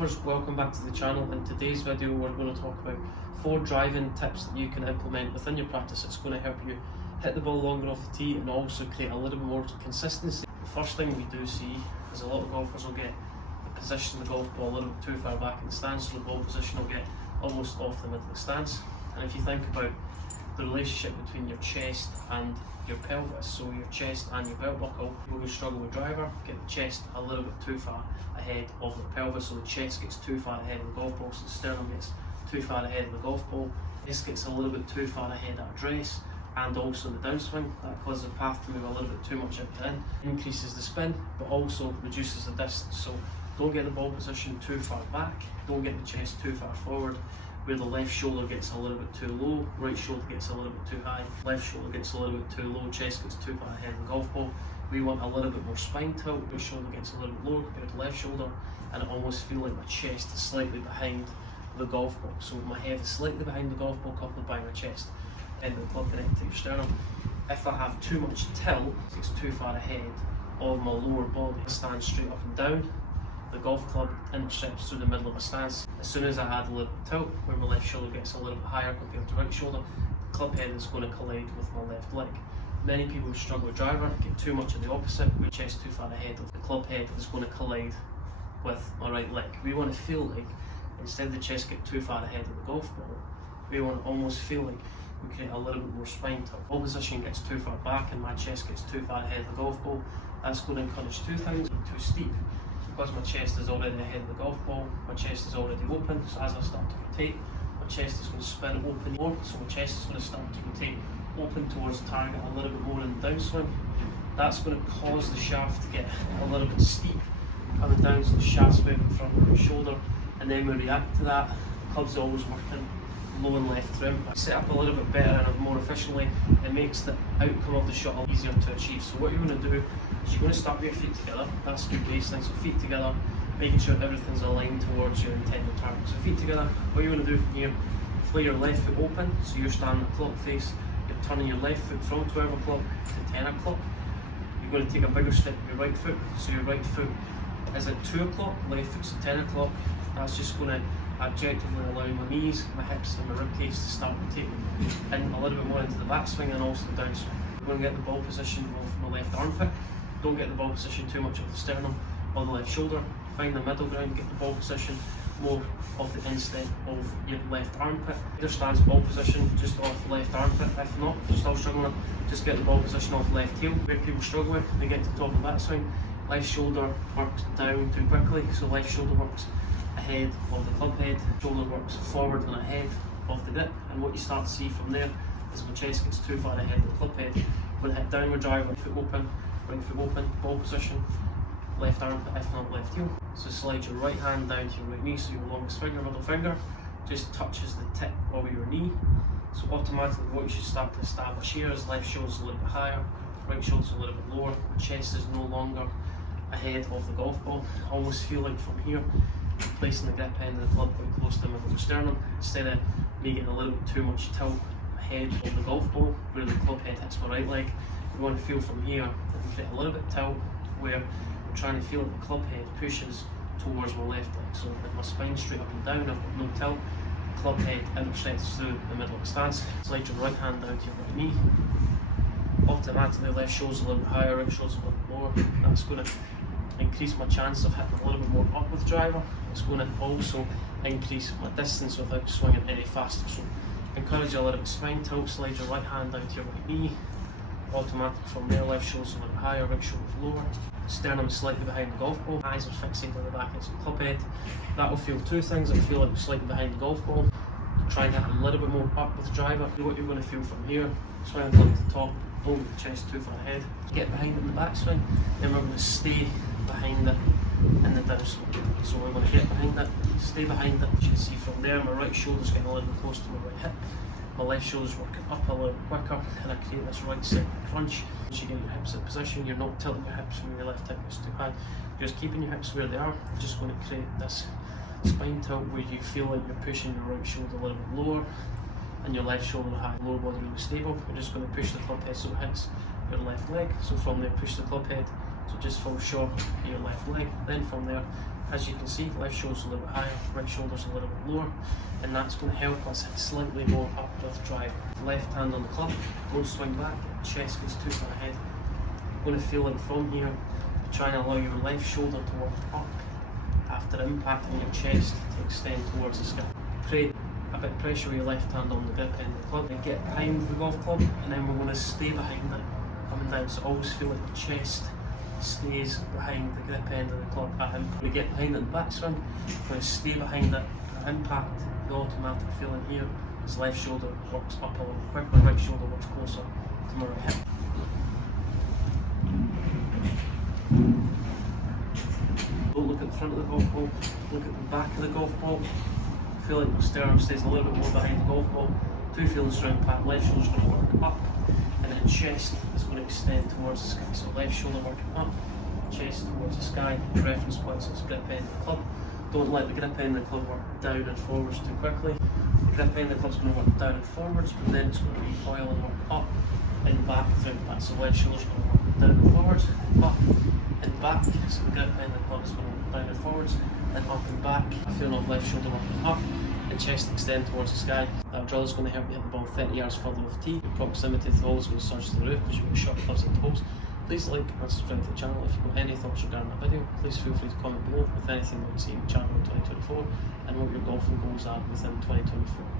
Welcome back to the channel. In today's video we're going to talk about 4 driving tips that you can implement within your practice. It's going to help you hit the ball longer off the tee and also create a little bit more consistency. The first thing we do see is a lot of golfers will get the position of the golf ball a little bit too far back in the stance, so the ball position will get almost off the middle of the stance. And if you think about the relationship between your chest and your pelvis, so your chest and your belt buckle, people who struggle with driver get the chest a little bit too far ahead of the pelvis, so the chest gets too far ahead of the golf ball, so the sternum gets too far ahead of the golf ball. This gets a little bit too far ahead at address, and also the downswing. That causes the path to move a little bit too much out to in, increases the spin, but also reduces the distance. So don't get the ball position too far back, don't get the chest too far forward, where the left shoulder gets a little bit too low, right shoulder gets a little bit too high, left shoulder gets a little bit too low, chest gets too far ahead of the golf ball. We want a little bit more spine tilt, right shoulder gets a little bit lower compared to left shoulder, and it almost feels like my chest is slightly behind the golf ball. So my head is slightly behind the golf ball, coupled by my chest, and the club connected to your sternum. If I have too much tilt, it's too far ahead of my lower body, I stand straight up and down, the golf club intercepts through the middle of my stance. As soon as I add a little bit of tilt, where my left shoulder gets a little bit higher compared to right shoulder, the club head is going to collide with my left leg. Many people who struggle with driver get too much of the opposite, with chest too far ahead of the club head is going to collide with my right leg. We want to feel like, instead of the chest get too far ahead of the golf ball, we want to almost feel like we create a little bit more spine tilt. Ball position gets too far back and my chest gets too far ahead of the golf ball. That's going to encourage two things: too steep, because my chest is already ahead of the golf ball, my chest is already open, so as I start to rotate, my chest is going to spin open more, so my chest is going to start to rotate open towards the target a little bit more in the downswing. That's going to cause the shaft to get a little bit steep coming down, so the shaft's moving in front of your shoulder, and then we react to that. The club's always working low and left trim. Set up a little bit better and more efficiently, it makes the outcome of the shot easier to achieve. So what you're going to do is you're going to start with your feet together. That's the baseline, so feet together, making sure everything's aligned towards your intended target. So feet together, what you're going to do from here, flare your left foot open, so you're standing at clock face, you're turning your left foot from 12 o'clock to 10 o'clock. You're going to take a bigger step with your right foot, so your right foot is at 2 o'clock, left foot's at 10 o'clock. That's just going to objectively allow my knees, my hips and my ribcage to start rotating in a little bit more into the backswing and also the downswing. We're going to get the ball position of my left armpit. Don't get the ball position too much off the sternum or the left shoulder. Find the middle ground, get the ball position more off the instep of your left armpit. Either stance ball position just off the left armpit. If not, if you're still struggling, just get the ball position off the left heel. Where people struggle with, they get to the top of the backswing, left shoulder works down too quickly, so left shoulder works ahead of the club head, shoulder works forward and ahead of the dip, and what you start to see from there is my chest gets too far ahead of the club head. When I hit downward drive, right foot open, ball position, left armpit, if not left heel. So slide your right hand down to your right knee, so your longest finger, middle finger, just touches the tip of your knee. So automatically what you should start to establish here is left shoulder's a little bit higher, right shoulder's a little bit lower, my chest is no longer ahead of the golf ball. I almost feel like from here, placing the grip end of the club quite close to the middle of the sternum, instead of me getting a little bit too much tilt ahead of the golf ball where the club head hits my right leg. We want to feel from here that we get a little bit tilt where we're trying to feel that the club head pushes towards my left leg. So with my spine straight up and down, I've got no tilt, the club head intercepts through the middle of the stance. Slide your right hand down to your right knee. Automatically left shoulder's a little bit higher, right shoulder's a little bit lower. That's going to increase my chance of hitting a little bit more up with driver. It's going to also increase my distance without swinging any faster. So encourage a little bit of spine tilt, slide your right hand down to your right knee. Automatic from there, left shoulder's a little bit higher, right shoulder's lower. Sternum is slightly behind the golf ball. Eyes are fixated on the back edge of the club head. That will feel two things. It'll feel like we're slightly behind the golf ball. Try and get a little bit more up with driver. What you're going to feel from here, swing a little to the top, don't get the chest too far ahead. Get behind it in the backswing, then we're going to stay behind it in the downswing. So we're going to get behind it, stay behind it. As you can see from there, my right shoulder's getting a little bit close to my right hip. My left shoulder's working up a little bit quicker, and I create this right side crunch. Once you get your hips in position, you're not tilting your hips when your left hip is too high. You're just keeping your hips where they are. You're just going to create this spine tilt where you feel like you're pushing your right shoulder a little bit lower and your left shoulder high, lower body really stable. You're just going to push the club head so it hits your left leg. So from there, push the club head so just fall short of your left leg. Then from there, as you can see, left shoulder's a little bit higher, right shoulder's a little bit lower, and that's going to help us hit slightly more up with drive. Left hand on the club, don't swing back, chest gets too far ahead. Going to feel it from here, try and allow your left shoulder to work up after impacting your chest to extend towards the sky. Create a bit of pressure with your left hand on the grip end of the club, and get behind the golf club, and then we're going to stay behind it, coming down, so always feel like the chest stays behind the grip end of the club at impact. We get behind it in the backswing, we're going to stay behind it at impact. The automatic feeling here is left shoulder works up a little quicker, right shoulder works closer to my right hip. Don't look at the front of the golf ball, look at the back of the golf ball. Feel like the sternum stays a little bit more behind the golf ball. Two feelings around pat, left shoulder's going to work up, and then chest is going to extend towards the sky. So left shoulder working up, chest towards the sky. Reference points is grip end of the club. Don't let the grip end of the club work down and forwards too quickly. The grip end of the club's going to work down and forwards, but then it's going to recoil and work up and back through that. So left shoulder's going to work down and forwards, up and back. So the grip end of the club is going to work down and forwards, and up and back. I feel of left shoulder working up and chest extend towards the sky. That drill is going to help you hit the ball 30 yards further off tee. Your proximity to the hole is going to surge to the roof because you've got short clubs and toes. Please like and subscribe to the channel. If you've got any thoughts regarding that video, please feel free to comment below with anything you want to see in Champion 2024 and what your golfing goals are within 2024.